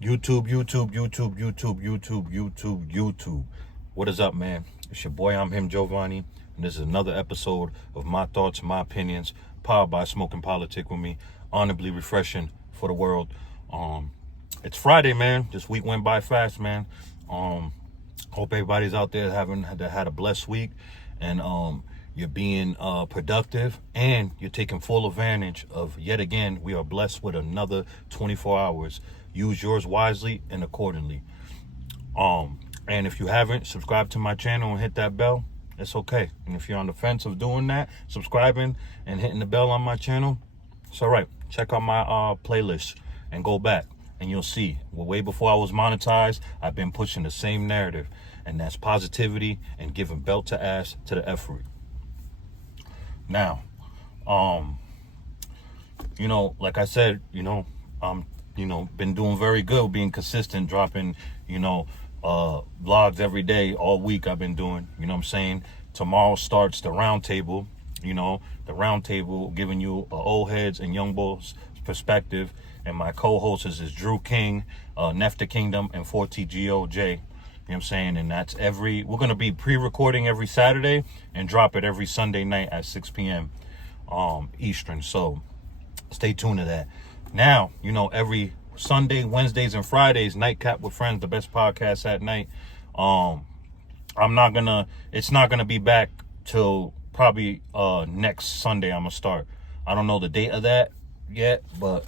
YouTube. What is up, man? It's your boy, I'm him, Giovanni, and this is another episode of My Thoughts, My Opinions, powered by SmokeAndPoliticWithMe, Honorably Refreshing for the world. It's Friday, man. This week went by fast, man. Hope everybody's out there had a blessed week, and you're being productive, and you're taking full advantage of, yet again, we are blessed with another 24 hours. Use yours wisely and accordingly. And if you haven't, subscribe to my channel and hit that bell. It's okay. And if you're on the fence of doing that, subscribing and hitting the bell on my channel, it's all right. Check out my playlist and go back, and you'll see. Well, way before I was monetized, I've been pushing the same narrative, and that's positivity and giving belt to ass to the F word. Now, like I said, been doing very good, being consistent, dropping, vlogs every day, all week I've been doing, Tomorrow starts the round table, the round table giving you old heads and young bulls perspective. And my co-host is Drew King, Nefta Kingdom, and 4TGOJ. And that's we're going to be pre-recording every Saturday and drop it every Sunday night at 6 p.m. Eastern. So stay tuned to that. Now, every Sunday, Wednesdays, and Fridays, Nightcap with Friends, the best podcast at night. It's not gonna be back till probably next Sunday. I'm gonna start. I don't know the date of that yet, but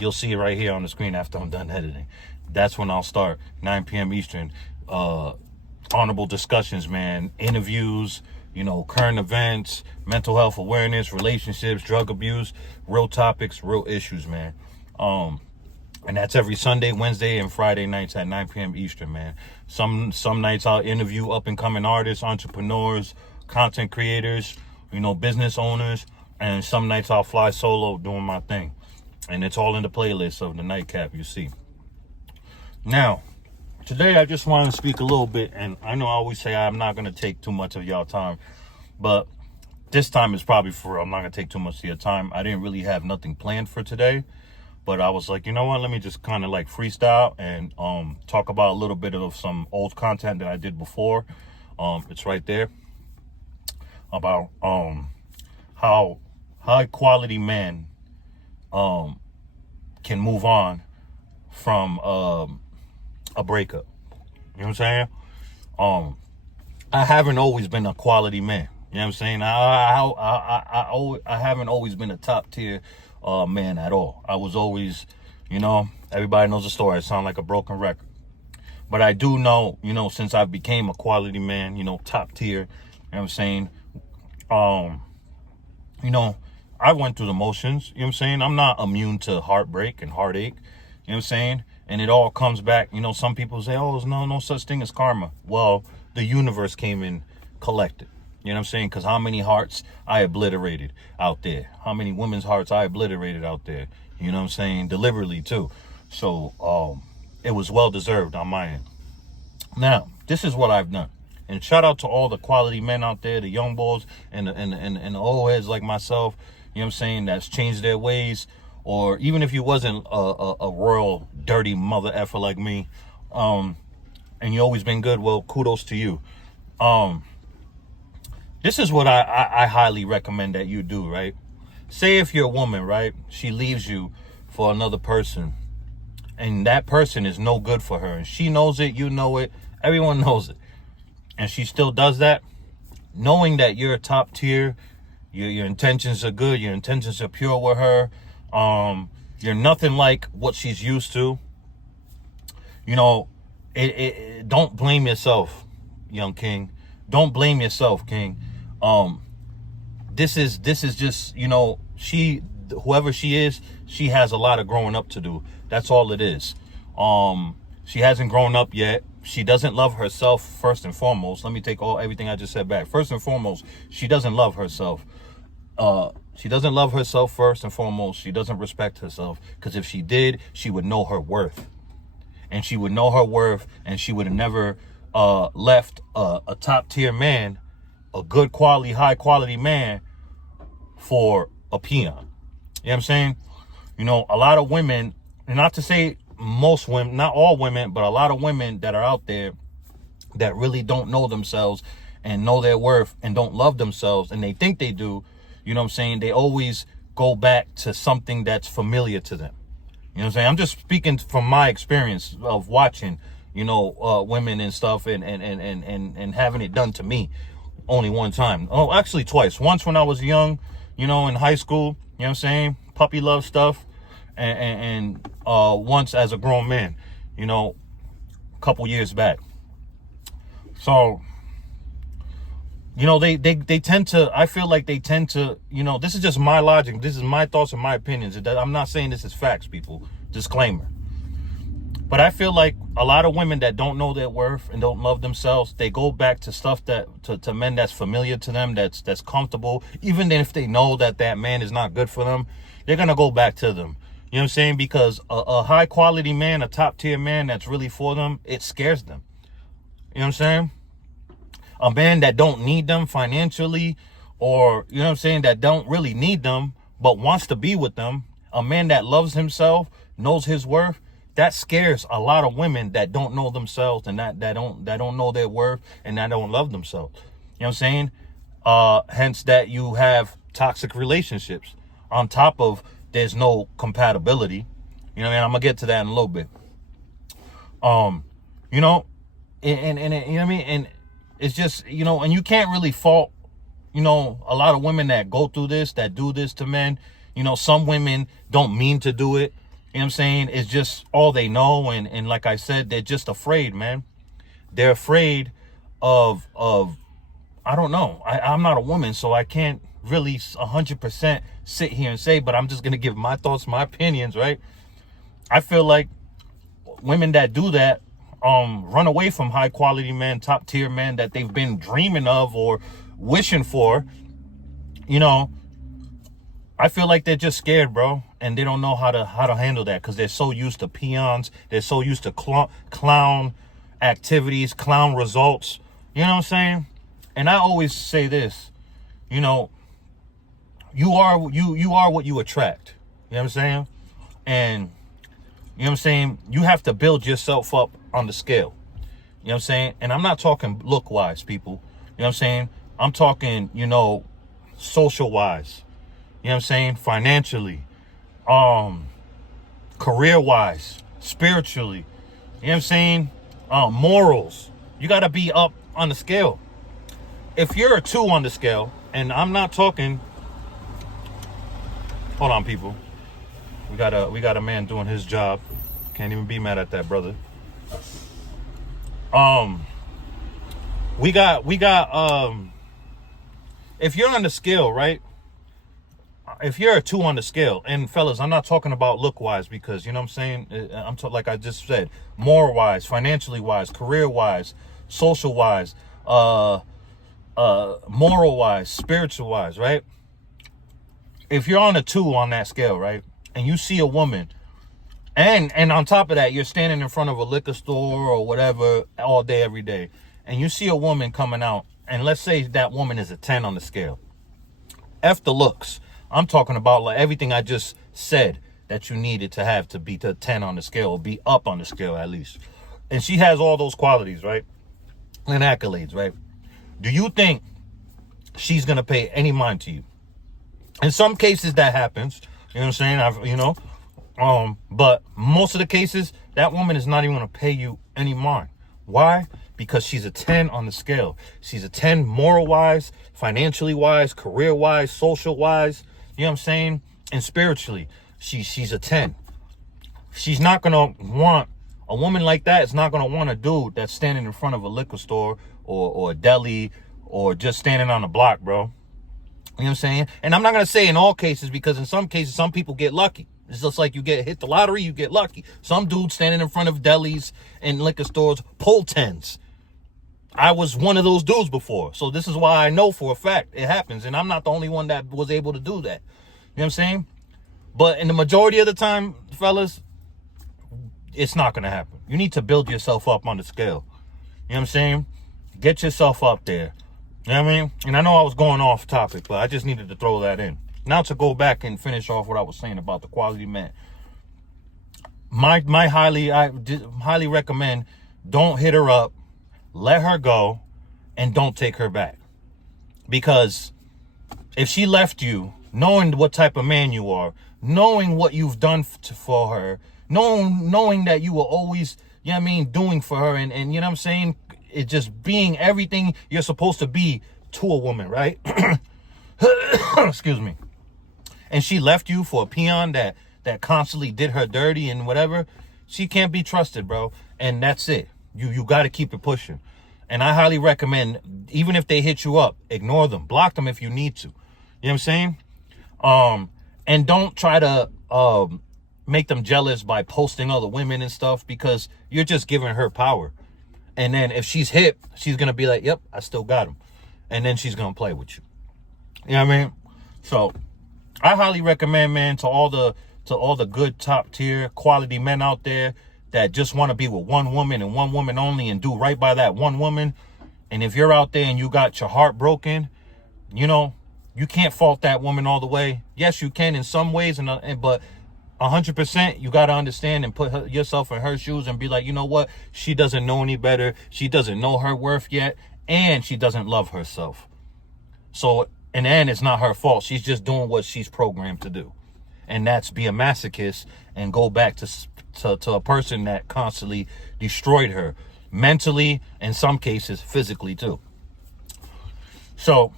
you'll see it right here on the screen after I'm done editing. That's when I'll start, 9 p.m. Eastern. Honorable discussions, man. Interviews, current events, mental health awareness, relationships, drug abuse, real topics, real issues, man. And that's every Sunday, Wednesday, and Friday nights at 9 p.m. Eastern, man. Some nights I'll interview up-and-coming artists, entrepreneurs, content creators, business owners, and some nights I'll fly solo doing my thing. And it's all in the playlist of the Nightcap, you see. Now, today I just want to speak a little bit, and I know I always say I'm not going to take too much of y'all time, but this time is probably I'm not going to take too much of your time. I didn't really have nothing planned for today, but I was like, you know what, let me just kind of like freestyle and talk about a little bit of some old content that I did before. It's right there about how high quality men can move on from a breakup. You know what I'm saying? I haven't always been a quality man. You know what I'm saying? I haven't always been a top tier man at all. I was always, everybody knows the story. I sound like a broken record. But I do know, since I became a quality man, top tier, you know what I'm saying? I went through the motions, you know what I'm saying? I'm not immune to heartbreak and heartache, you know what I'm saying? And it all comes back, some people say, oh, there's no such thing as karma. Well, the universe came and collected, you know what I'm saying? Because how many hearts I obliterated out there? How many women's hearts I obliterated out there? You know what I'm saying? Deliberately, too. So, it was well-deserved on my end. Now, this is what I've done. And shout out to all the quality men out there, the young bulls and the old heads like myself, you know what I'm saying, that's changed their ways. Or even if you wasn't a royal, dirty mother effer like me, and you always been good, well, kudos to you. This is what I highly recommend that you do, right? Say if you're a woman, right, she leaves you for another person, and that person is no good for her, and she knows it, you know it, everyone knows it, and she still does that, knowing that you're top tier, your intentions are good, your intentions are pure with her, you're nothing like what she's used to. Don't blame yourself, young king. Don't blame yourself, king. This is just, whoever she is, she has a lot of growing up to do. That's all it is. She hasn't grown up yet. She doesn't love herself, first and foremost. Let me take everything I just said back. First and foremost, she doesn't love herself. She doesn't love herself first and foremost. She doesn't respect herself, because if she did, she would know her worth. And she would know her worth, and she would have never left a top tier man, a good quality, high quality man, for a peon. You know what I'm saying? A lot of women, and not to say most women, not all women, but a lot of women that are out there that really don't know themselves and know their worth and don't love themselves, and they think they do, you know what I'm saying? They always go back to something that's familiar to them. You know what I'm saying? I'm just speaking from my experience of watching, women and stuff and having it done to me only one time. Oh, actually twice. Once when I was young, in high school, you know what I'm saying? Puppy love stuff. And once as a grown man, a couple years back. So, they tend to, I feel like they tend to, this is just my logic. This is my thoughts and my opinions. I'm not saying this is facts, people. Disclaimer. But I feel like a lot of women that don't know their worth and don't love themselves, they go back to stuff to men that's familiar to them, that's comfortable. Even if they know that man is not good for them, they're going to go back to them. You know what I'm saying? Because a high quality man, a top tier man that's really for them, it scares them. You know what I'm saying? A man that don't need them financially, or, you know what I'm saying, that don't really need them, but wants to be with them. A man that loves himself, knows his worth, that scares a lot of women that don't know themselves and that don't know their worth and that don't love themselves. You know what I'm saying? Hence that you have toxic relationships on top of there's no compatibility. You know what I mean? I'm gonna get to that in a little bit. And you know what I mean? And it's just, and you can't really fault, a lot of women that go through this, that do this to men. Some women don't mean to do it. You know what I'm saying? It's just all they know. And like I said, they're just afraid, man. They're afraid of I don't know. I'm not a woman, so I can't really 100% sit here and say, but I'm just going to give my thoughts, my opinions, right? I feel like women that do that, run away from high quality men, top tier men that they've been dreaming of or wishing for, I feel like they're just scared, bro. And they don't know how to handle that because they're so used to peons. They're so used to clown activities, clown results. You know what I'm saying? And I always say this, you are what you attract. You know what I'm saying? And you know what I'm saying? You have to build yourself up on the scale. You know what I'm saying? And I'm not talking look-wise, people. You know what I'm saying? I'm talking, social-wise. You know what I'm saying? Financially. Career-wise. Spiritually. You know what I'm saying? Morals. You got to be up on the scale. If you're a 2 on the scale, and I'm not talking... Hold on, people. We got a man doing his job. Can't even be mad at that, brother. We got if you're on the scale, right? If you're a 2 on the scale, and fellas, I'm not talking about look wise, because you know what I'm saying, like I just said, moral wise, financially wise, career wise, social wise, moral wise, spiritual wise, right? If you're on a 2 on that scale, right, and you see a woman, and on top of that, you're standing in front of a liquor store or whatever all day, every day, and you see a woman coming out, and let's say that woman is a 10 on the scale. F the looks. I'm talking about like everything I just said that you needed to have to be to 10 on the scale, or be up on the scale at least. And she has all those qualities, right? And accolades, right? Do you think she's going to pay any mind to you? In some cases that happens, you know what I'm saying? But most of the cases, that woman is not even going to pay you any mind. Why? Because she's a 10 on the scale. She's a 10 moral-wise, financially-wise, career-wise, social-wise, you know what I'm saying? And spiritually, she's a 10. She's not going to want, a woman like that is not going to want a dude that's standing in front of a liquor store or a deli or just standing on the block, bro. You know what I'm saying? And I'm not going to say in all cases, because in some cases, some people get lucky. It's just like you hit the lottery, you get lucky. Some dudes standing in front of delis and liquor stores pull 10s. I was one of those dudes before. So this is why I know for a fact it happens. And I'm not the only one that was able to do that. You know what I'm saying? But in the majority of the time, fellas, it's not going to happen. You need to build yourself up on the scale. You know what I'm saying? Get yourself up there. You know what I mean? And I know I was going off topic, but I just needed to throw that in. Now to go back and finish off what I was saying about the quality man. I highly recommend, don't hit her up, let her go, and don't take her back. Because if she left you, knowing what type of man you are, knowing what you've done for her, knowing that you were always, you know what I mean, doing for her, and you know what I'm saying, it just being everything you're supposed to be to a woman, right? Excuse me. And she left you for a peon that constantly did her dirty and whatever. She can't be trusted, bro. And that's it. You got to keep it pushing. And I highly recommend, even if they hit you up, ignore them. Block them if you need to. You know what I'm saying? And don't try to make them jealous by posting other women and stuff, because you're just giving her power. And then if she's hip, she's going to be like, yep, I still got him. And then she's going to play with you. You know what I mean? So I highly recommend, man, to all the good top tier quality men out there that just want to be with one woman and one woman only and do right by that one woman. And if you're out there and you got your heart broken, you know, you can't fault that woman all the way. Yes, you can in some ways, but 100%, you got to understand and put yourself in her shoes and be like, you know what? She doesn't know any better. She doesn't know her worth yet. And she doesn't love herself. So in the end, it's not her fault. She's just doing what she's programmed to do. And that's be a masochist and go back to a person that constantly destroyed her mentally, in some cases physically too. So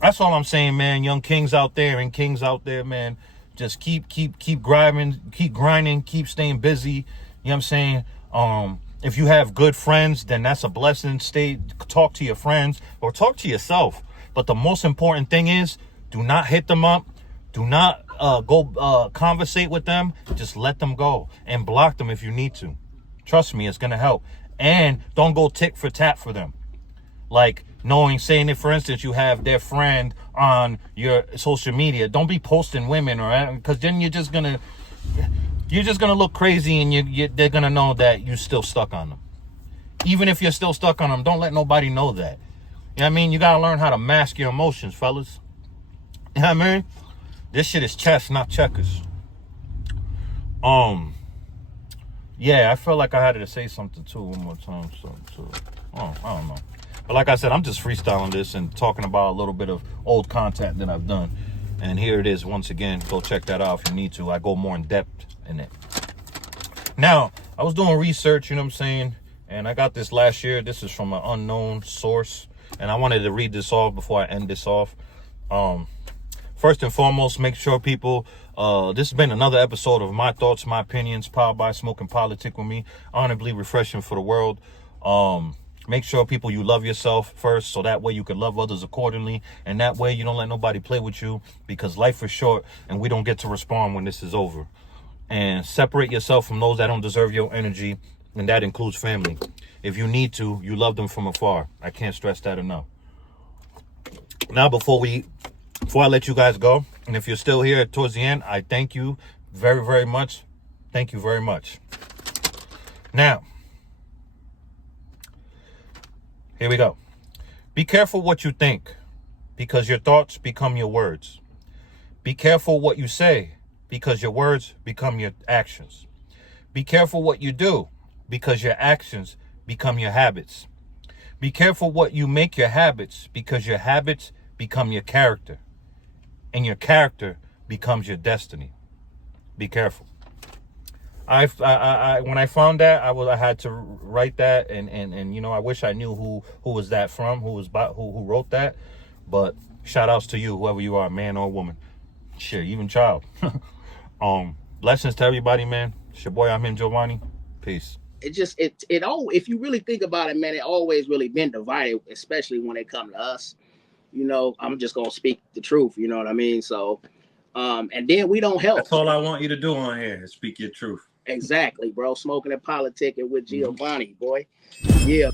that's all I'm saying, man. Young kings out there and kings out there, man, just keep grinding, keep staying busy. You know what I'm saying? If you have good friends, then that's a blessing. Talk to your friends or talk to yourself. But the most important thing is, do not hit them up. Do not go conversate with them. Just let them go and block them if you need to. Trust me, it's going to help. And don't go tick for tat for them. Like saying that, for instance, you have their friend on your social media. Don't be posting women, because then you're just gonna look crazy, and they're gonna know that you're still stuck on them. Even if you're still stuck on them, don't let nobody know that. You know what I mean? You gotta learn how to mask your emotions, fellas. You know what I mean? This shit is chess, not checkers. Yeah, I feel like I had to say something too one more time. I don't know. But like I said, I'm just freestyling this and talking about a little bit of old content that I've done. And here it is once again. Go check that out if you need to. I go more in depth in it. Now, I was doing research, you know what I'm saying? And I got this last year. This is from an unknown source. And I wanted to read this off before I end this off. First and foremost, make sure people, this has been another episode of My Thoughts, My Opinions, powered by Smoke and Politic with me. Honorably refreshing for the world. Make sure, people, you love yourself first, so that way you can love others accordingly. And that way you don't let nobody play with you, because life is short and we don't get to respond when this is over. And separate yourself from those that don't deserve your energy, and that includes family. If you need to, you love them from afar. I can't stress that enough. Now, before I let you guys go, and if you're still here towards the end, I thank you very, very much. Thank you very much. Now, here we go. Be careful what you think, because your thoughts become your words. Be careful what you say, because your words become your actions. Be careful what you do, because your actions become your habits. Be careful what you make your habits, because your habits become your character. And your character becomes your destiny. Be careful. I when I found that, I had to write that, and you know, I wish I knew who was that from, who wrote that. But shout outs to you, whoever you are, man or woman, shit, even child. Blessings to everybody, man. It's your boy, I'm him, Giovanni. Peace. It all, if you really think about it, man, it always really been divided, especially when it come to us. You know, I'm just gonna speak the truth. You know what I mean? So, and then we don't help. That's all I want you to do on here, is speak your truth. Exactly, bro. Smoking and politicking with Giovanni, boy. Yeah.